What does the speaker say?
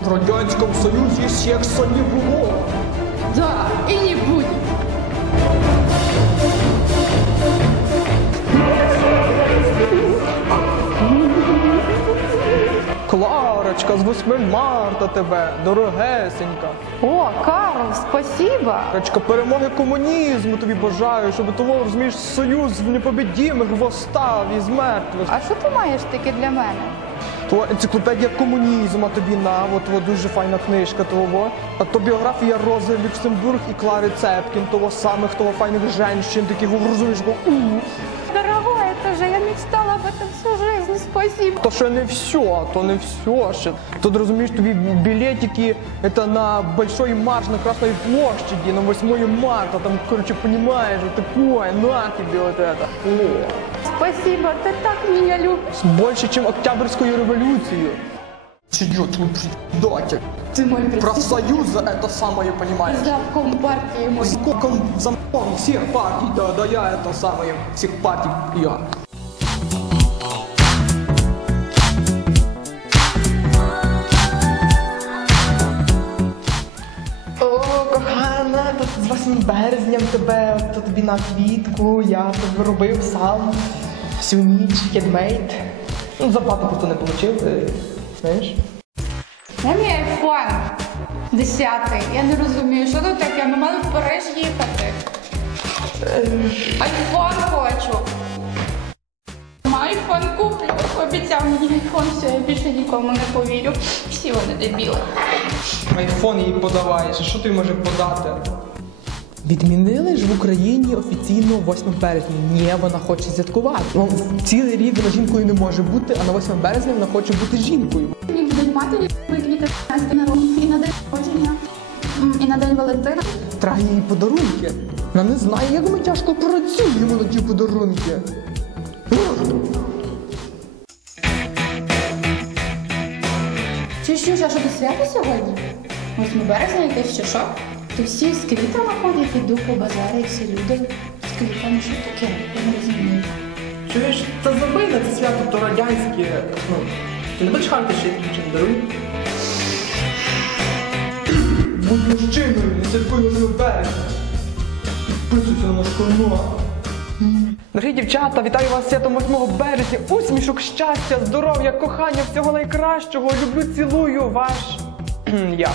В Радянському Союзі секса не було. Да, и не будет. Кларочка, з 8 марта тебе, дорогесенька. О, Карл, спасибо. Кларочка, перемоги комунізму тобі бажаю, щоб того, розумієш, союз в непобідімих восстав із мертвих. А що ти маєш таке для мене? То енциклопедія комунізму тобі на, от, от дуже файна книжка того. А то біографія Рози Люксембург і Клари Цепкін, того самих того файних женщин, таких розумієш, бо у. Спасибо. То ще не все, то не все ще. Тут розумієш, тобі білетики это на большой марш на Красной площади, на 8 марта, там, короче, понимаешь, вот такое, на тебе вот это. О, Спасибо, ты так меня любишь. больше, чем Октябрьскую революцию. Чидет, дочек. Ты мой Профсоюза это самое, понимаешь? Завком партии мой. Сколько замком всех партий, да, да я это самое, всех партий я. Кохана, тут з 8 березням тебе, то тобі на квітку, я тобі робив сам всю ніч, хедмейд. Ну, зарплату просто не отримав, ти знаєш? Де мій айфон? Десятий. Я не розумію, що тут таке. Ми мали в Париж їхати. Айфон хочу. Айфон куплю. Обіцяв мені айфон, все, я більше нікому не повірю. Всі вони дебіли. Айфон їй подаваєш, а що ти може подати? Відмінили ж в Україні офіційно 8 березня. Ні, вона хоче святкувати. Ну, цілий рік вона жінкою не може бути, а на 8 березня вона хоче бути жінкою. Мені в день матері квіти на і на день народження, і на день Валентина. Треба їй подарунки. Вона не знає, як ми тяжко працюємо на ті подарунки. Чи що, ж, а що до свята сьогодні? 8 березня якесь чи що? То всі з квітами ходять, іду по базарі, всі люди з квітами. Що таке? Я не розумію. Чуєш, забий на це свято, то радянське. Ну, ти не будеш харити, що я тобі дарую? Будь мужчиною, не святкуй 8 березня. Підписуйся на наш канал. Дорогі дівчата, вітаю вас святом 8 березня. Усмішок, щастя, здоров'я, кохання, всього найкращого. Люблю, цілую ваш. Я.